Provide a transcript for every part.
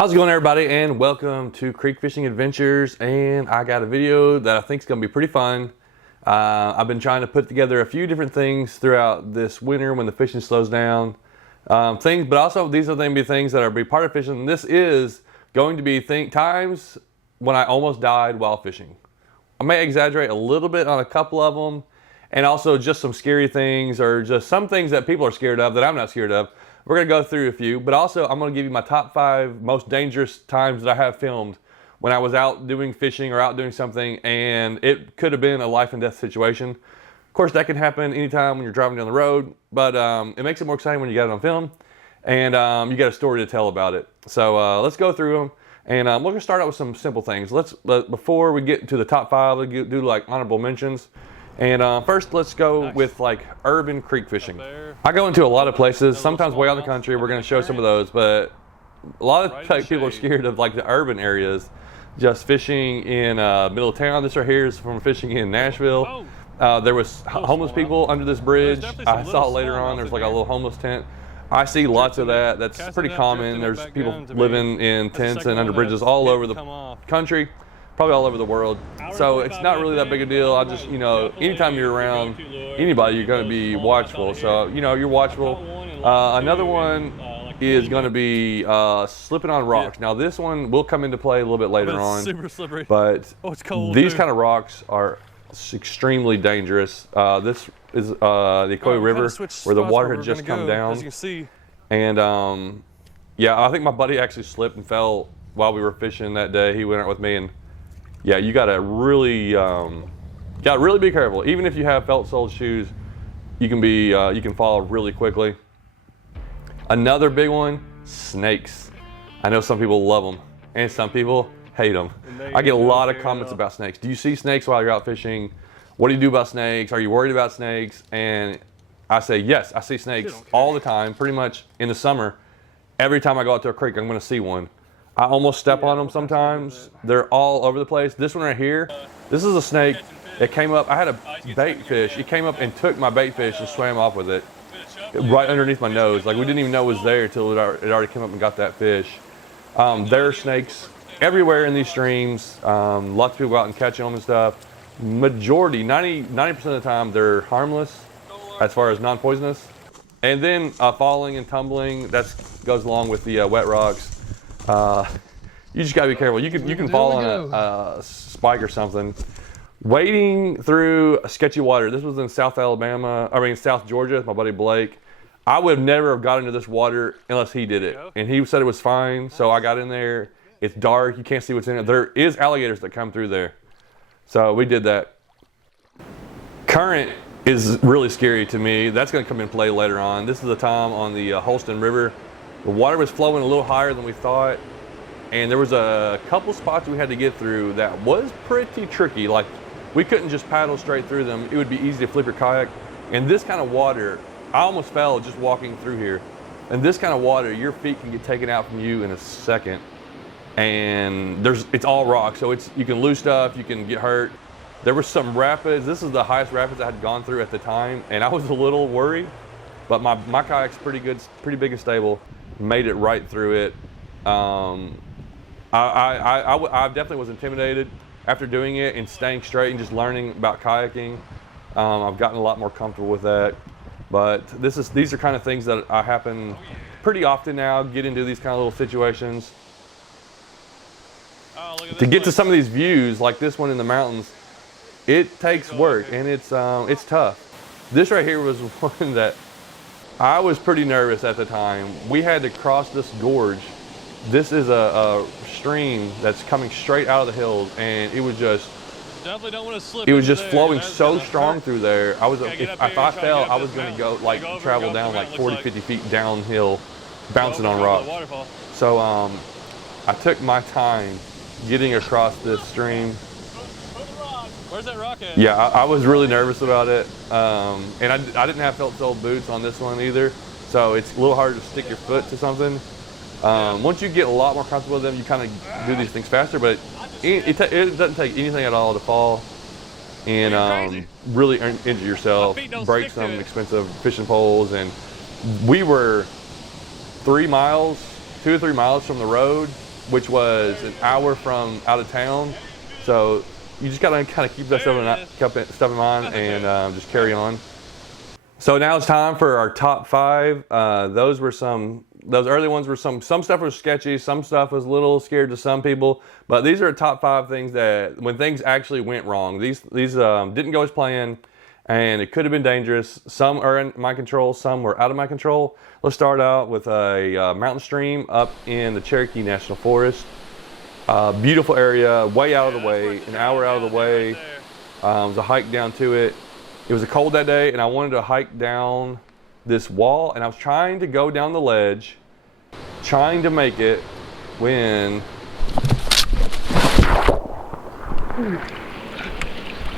How's it going, everybody, and welcome to Creek Fishing Adventures. And I got a video that I think is going to be pretty fun. I've been trying to put together a few different things throughout this winter when the fishing slows down. But also these are going to be things that are be part of fishing. This is going to be times when I almost died while fishing. I may exaggerate a little bit on a couple of them, and also just some scary things or just some things that people are scared of that I'm not scared of. We're going to go through a few, but also I'm going to give you my top 5 most dangerous times that I have filmed when I was out doing fishing or out doing something, and it could have been a life and death situation. Of course, that can happen anytime when you're driving down the road, but it makes it more exciting when you got it on film, and you got a story to tell about it. So let's go through them, and we're going to start out with some simple things. Before we get to the top 5, let's do like honorable mentions. And first, let's go with like urban creek fishing. I go into a lot of places, sometimes way out in the country. We're going to show some of those, but a lot of people are scared of like the urban areas. Just fishing in middle of town. This right here is from fishing in Nashville. There was homeless people under this bridge. I saw it later on. There's like a little homeless tent. I see lots of that. That's pretty common. There's people living in tents and under bridges all over the country. Probably all over the world, so it's not really that big a deal. I just, anytime you're around anybody, you're going to be watchful. So, you're watchful. Another one is going to be slipping on rocks. Now, this one will come into play a little bit later on. Super slippery. But these kind of rocks are extremely dangerous. This is the NIKKO River, where the water had just come down. As you can see. And yeah, I think my buddy actually slipped and fell while we were fishing that day. He went out with me, and yeah, you gotta really be careful. Even if you have felt-soled shoes, you can fall really quickly. Another big one, snakes. I know some people love them, and some people hate them. I get a lot of comments about snakes. Do you see snakes while you're out fishing? What do you do about snakes? Are you worried about snakes? And I say, yes, I see snakes all the time, pretty much in the summer. Every time I go out to a creek, I'm gonna see one. I almost step on them sometimes. They're all over the place. This one right here, this is a snake. It came up, I had a bait fish. It came up and took my bait fish and swam off with it right underneath my nose. Like, we didn't even know it was there till it already came up and got that fish. There are snakes everywhere in these streams. Lots of people go out and catch them and stuff. Majority, 90% of the time, they're harmless as far as non-poisonous. And then falling and tumbling, that goes along with the wet rocks. You just gotta be careful. You can fall on a spike or something. Wading through sketchy water. This was in South Georgia, my buddy Blake. I would never have got into this water unless he did it. And he said it was fine, so I got in there. It's dark, you can't see what's in it. There is alligators that come through there. So we did that. Current is really scary to me. That's gonna come in play later on. This is the time on the Holston River. The water was flowing a little higher than we thought, and there was a couple spots we had to get through that was pretty tricky. Like, we couldn't just paddle straight through them. It would be easy to flip your kayak. And this kind of water, I almost fell just walking through here. And this kind of water, your feet can get taken out from you in a second. And it's all rock, so you can lose stuff, you can get hurt. There were some rapids. This is the highest rapids I had gone through at the time, and I was a little worried, but my kayak's pretty good, pretty big and stable. Made it right through it. I definitely was intimidated after doing it and staying straight and just learning about kayaking. I've gotten a lot more comfortable with that. But these are kind of things that happen pretty often now. Get into these kind of little situations. To get to some of these views, like this one in the mountains, it takes work and it's tough. This right here was one that I was pretty nervous at the time. We had to cross this gorge. This is a stream that's coming straight out of the hills, and it was just definitely don't want to slip. It was just flowing so strong through there. If I fell, I was going to go travel down like 40, 50 feet downhill, bouncing on rocks. So I took my time getting across this stream. Where's that rock at? Yeah, I was really nervous about it. And I didn't have felt-soled boots on this one either, so it's a little harder to stick your foot to something. Once you get a lot more comfortable with them, you kind of do these things faster, but it doesn't take anything at all to fall and really injure yourself, break some expensive fishing poles. And we were 2 or 3 miles from the road, which was an hour from out of town. So you just gotta kind of keep that stuff in mind and just carry on. So now it's time for our top 5. Those early ones were some stuff was sketchy, some stuff was a little scared to some people, but these are top 5 things that when things actually went wrong. These didn't go as planned, and it could have been dangerous. Some are in my control, some were out of my control. Let's start out with a mountain stream up in the Cherokee National Forest. Beautiful area, way out of the way, an hour out of the way. It was a hike down to it. It was cold that day, and I wanted to hike down this wall, and I was trying to go down the ledge, trying to make it, when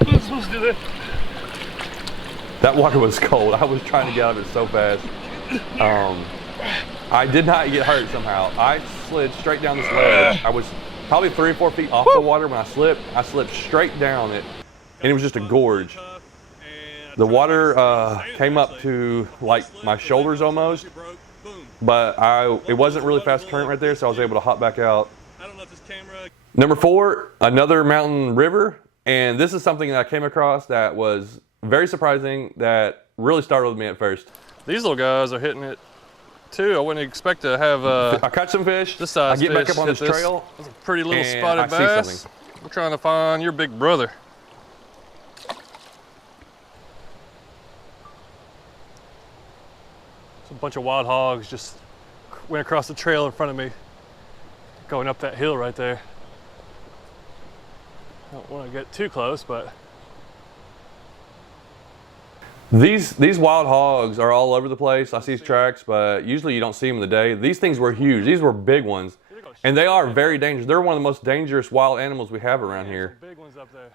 I'm supposed to do that. That water was cold. I was trying to get out of it so fast. I did not get hurt somehow. I slid straight down this ledge. I was probably 3 or 4 feet off the water when I slipped. I slipped straight down it, and it was just a gorge. The water came up to like my shoulders almost, but it wasn't really fast current right there, so I was able to hop back out. Number 4, another mountain river, and this is something that I came across that was very surprising, that really startled me at first. These little guys are hitting it too. I wouldn't expect to have I catch some fish. this size I get back fish up on this hit trail. That's a pretty little and spotted I see bass. something. We're trying to find your big brother. A bunch of wild hogs just went across the trail in front of me, going up that hill right there. I don't want to get too close, but These wild hogs are all over the place. I see these tracks, but usually you don't see them in the day. These things were huge. These were big ones, and they are very dangerous. They're one of the most dangerous wild animals we have around here. big ones up there.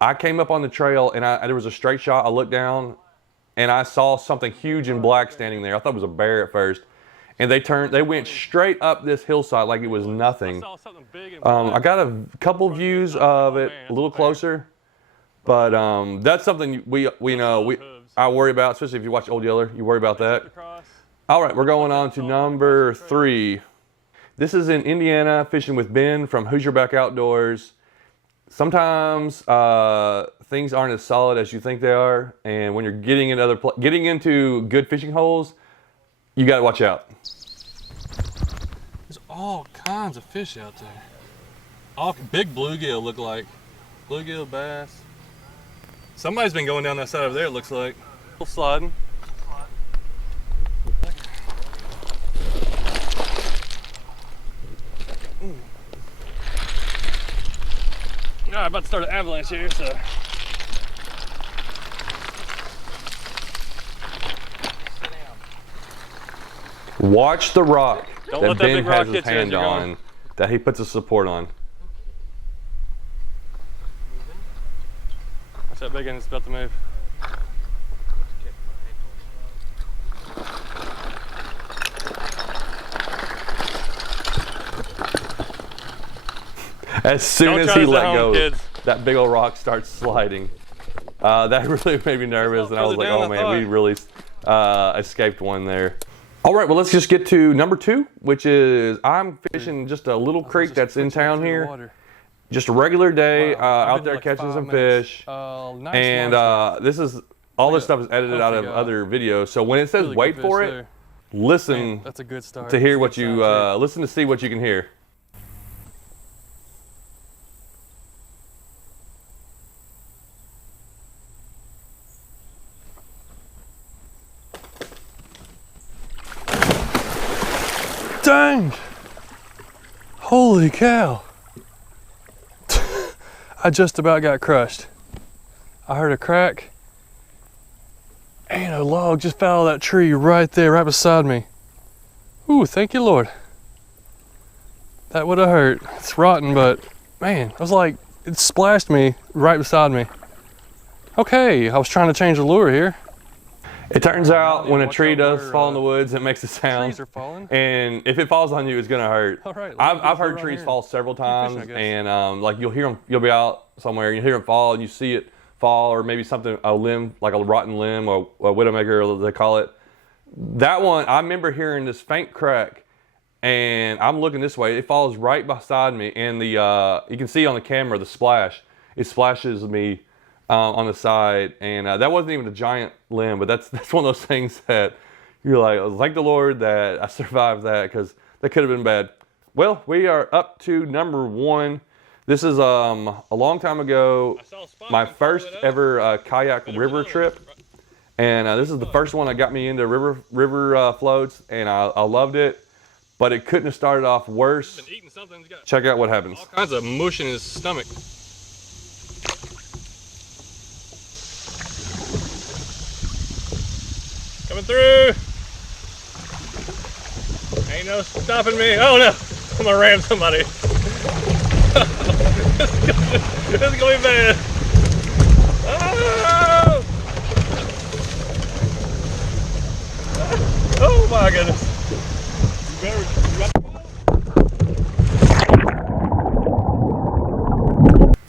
I came up on the trail, and there was a straight shot. I looked down, and I saw something huge and black standing there. I thought it was a bear at first, and they went straight up this hillside like it was nothing. I got a couple views of it a little closer, but that's something I worry about, especially if you watch Old Yeller. You worry about that. All right, we're going on to number 3. This is in Indiana, fishing with Ben from Hoosier Back Outdoors. Sometimes things aren't as solid as you think they are, and when you're getting into good fishing holes, you got to watch out. There's all kinds of fish out there. All big bluegill look like. Bluegill, bass. Somebody's been going down that side over there, it looks like. Sliding. All right, about to start an avalanche here, so. Watch the rock that Ben has his hit you as hand you're on, going. that he puts his support on. Watch that big one, it's about to move. As soon as he let go, kids. that big old rock starts sliding. That really made me nervous, and I was like, oh man, we really escaped one there. All right, well, let's just get to number 2, which is I'm fishing just a little creek that's in town here. Just a regular day out there catching some fish. And this stuff is edited out of other videos. So when it says wait for it, listen that's a good start. to hear what you listen to see what you can hear. Dang! Holy cow! I just about got crushed. I heard a crack, and a log just fell out of that tree right there, right beside me. Ooh, thank you, Lord. That would have hurt. It's rotten, but man, I was like, it splashed me right beside me. Okay, I was trying to change the lure here. It turns out when a tree does fall in the woods, it makes a sound. Trees are falling. And if it falls on you, it's gonna hurt. All right, I've heard trees fall several times, and like you'll hear them. You'll be out somewhere, and you hear them fall, and you see it fall, or maybe a limb, like a rotten limb, or a widowmaker, they call it. That one, I remember hearing this faint crack, and I'm looking this way. It falls right beside me, and the you can see on the camera the splash. It splashes me on the side, and that wasn't even a giant limb, but that's one of those things that you're like, thank the Lord that I survived that, because that could have been bad. Well, we are up to number 1. This is a long time ago, my first ever kayak river trip, and this is the first one that got me into river floats, and I loved it. But it couldn't have started off worse. Check out what happens. All kinds of mush in his stomach. Coming through. Ain't no stopping me. Oh no, I'm gonna ram somebody. This is gonna be bad. Oh! Oh my goodness.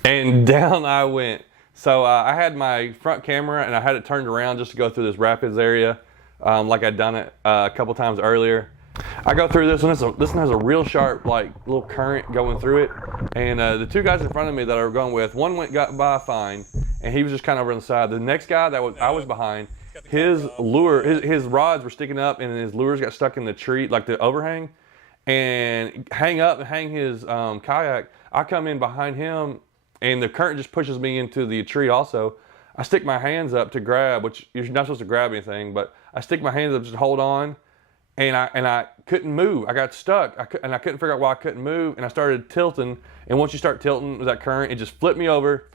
And down I went. So I had my front camera and I had it turned around just to go through this rapids area, like I'd done it a couple times earlier. I go through this one. This one has a real sharp, like, little current going through it. And the 2 guys in front of me that I was going with, one got by fine, and he was just kind of over on the side. The next guy that I was behind, his lure, his rods were sticking up, and his lures got stuck in the tree, like the overhang, and hang his kayak. I come in behind him, and the current just pushes me into the tree also. I stick my hands up to grab, which you're not supposed to grab anything, but I stick my hands up just to hold on, and I couldn't move. I got stuck, and I couldn't figure out why I couldn't move, and I started tilting, and once you start tilting with that current, it just flipped me over.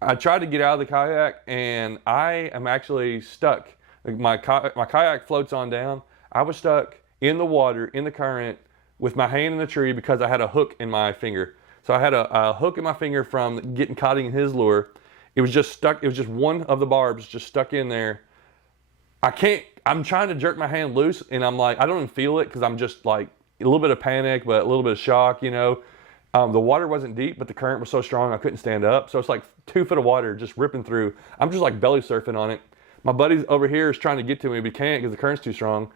I tried to get out of the kayak, and I am actually stuck. My kayak floats on down. I was stuck in the water, in the current, with my hand in the tree because I had a hook in my finger. So I had a hook in my finger from getting caught in his lure. It was just stuck. It was just one of the barbs just stuck in there. I'm trying to jerk my hand loose, and I'm like, I don't even feel it because I'm just like a little bit of panic, but a little bit of shock, you know. The water wasn't deep, but the current was so strong I couldn't stand up. So it's like 2 foot of water just ripping through. I'm just like belly surfing on it. My buddy over here is trying to get to me, but he can't because the current's too strong.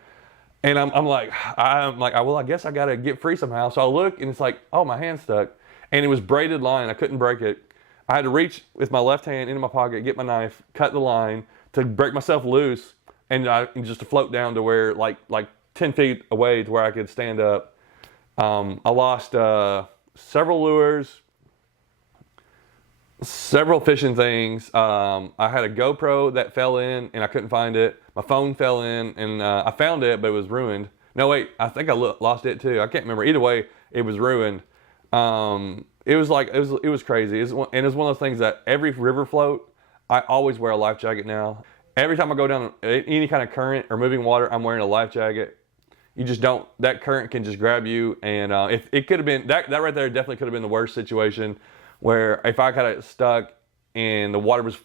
And I'm like, well, I guess I got to get free somehow. So I look, and it's like, oh, my hand's stuck. And it was braided line. I couldn't break it. I had to reach with my left hand into my pocket, get my knife, cut the line to break myself loose, and just to float down to where, like 10 feet away to where I could stand up. I lost several lures, several fishing things. I had a GoPro that fell in, and I couldn't find it. My phone fell in, and I found it, but it was ruined. No, wait, I think I lost it too. I can't remember. Either way, it was ruined. It was crazy. It was one of those things that every river float, I always wear a life jacket now. Every time I go down any kind of current or moving water, I'm wearing a life jacket. You just don't, that current can just grab you. And if it could have been, that right there definitely could have been the worst situation, where if I got stuck and the water was,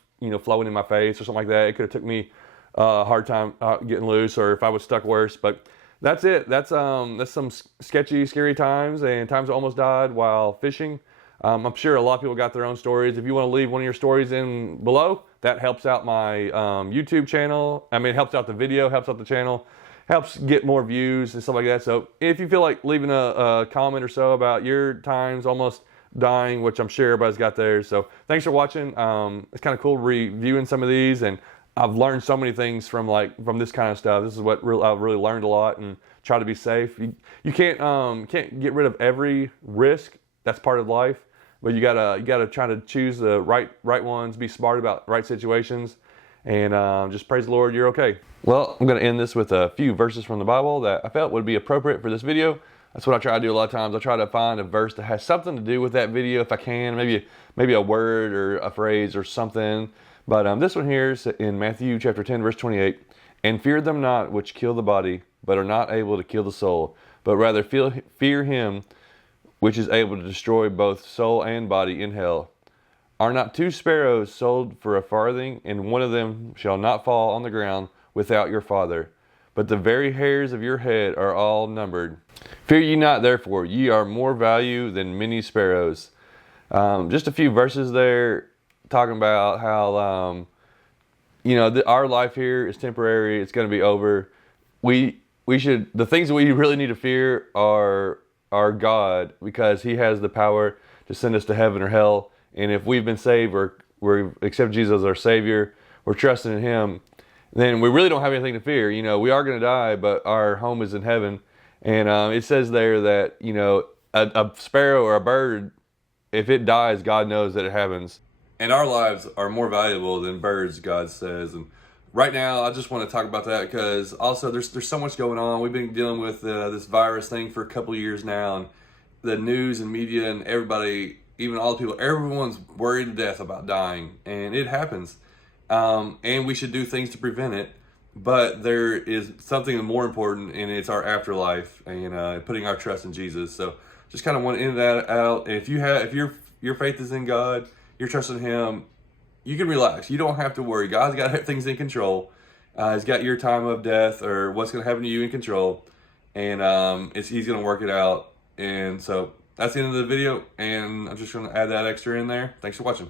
flowing in my face or something like that, it could have took me a hard time getting loose, or if I was stuck worse. But that's it. That's some sketchy, scary times, and times I almost died while fishing. I'm sure a lot of people got their own stories. If you want to leave one of your stories in below, that helps out my YouTube channel. I mean, it helps out the video, helps out the channel, helps get more views and stuff like that. So if you feel like leaving a comment or so about your times almost dying, which I'm sure everybody's got theirs. So thanks for watching. It's kind of cool reviewing some of these, and I've learned so many things from this kind of stuff. This is what I've really learned a lot, and try to be safe. You can't get rid of every risk. That's part of life. But you gotta try to choose the right ones, be smart about right situations, and just praise the Lord, you're okay. Well, I'm gonna end this with a few verses from the Bible that I felt would be appropriate for this video. That's what I try to do a lot of times. I try to find a verse that has something to do with that video if I can, maybe a word or a phrase or something. But this one here is in Matthew chapter 10, verse 28. And fear them not which kill the body, but are not able to kill the soul, but rather fear him which is able to destroy both soul and body in hell. Are not 2 sparrows sold for a farthing, and one of them shall not fall on the ground without your Father? But the very hairs of your head are all numbered. Fear ye not, therefore, ye are more value than many sparrows. Just a few verses there talking about how, our life here is temporary. It's going to be over. We the things that we really need to fear are God, because He has the power to send us to heaven or hell. And if we've been saved, or we've accepted Jesus as our Savior, we're trusting in Him, then we really don't have anything to fear. You know, we are going to die, but our home is in heaven. And it says there that, you know, a sparrow or a bird, if it dies, God knows that it happens. And our lives are more valuable than birds, God says. And right now, I just want to talk about that because also there's so much going on. We've been dealing with this virus thing for a couple of years now, and the news and media and everybody, even all the people, everyone's worried to death about dying, and it happens. And we should do things to prevent it. But there is something more important, and it's our afterlife, and putting our trust in Jesus. So just kind of want to end that out. And if your faith is in God, you're trusting Him, you can relax. You don't have to worry. God's got things in control. He's got your time of death or what's going to happen to you in control, and He's going to work it out. And so that's the end of the video, and I'm just going to add that extra in there. Thanks for watching.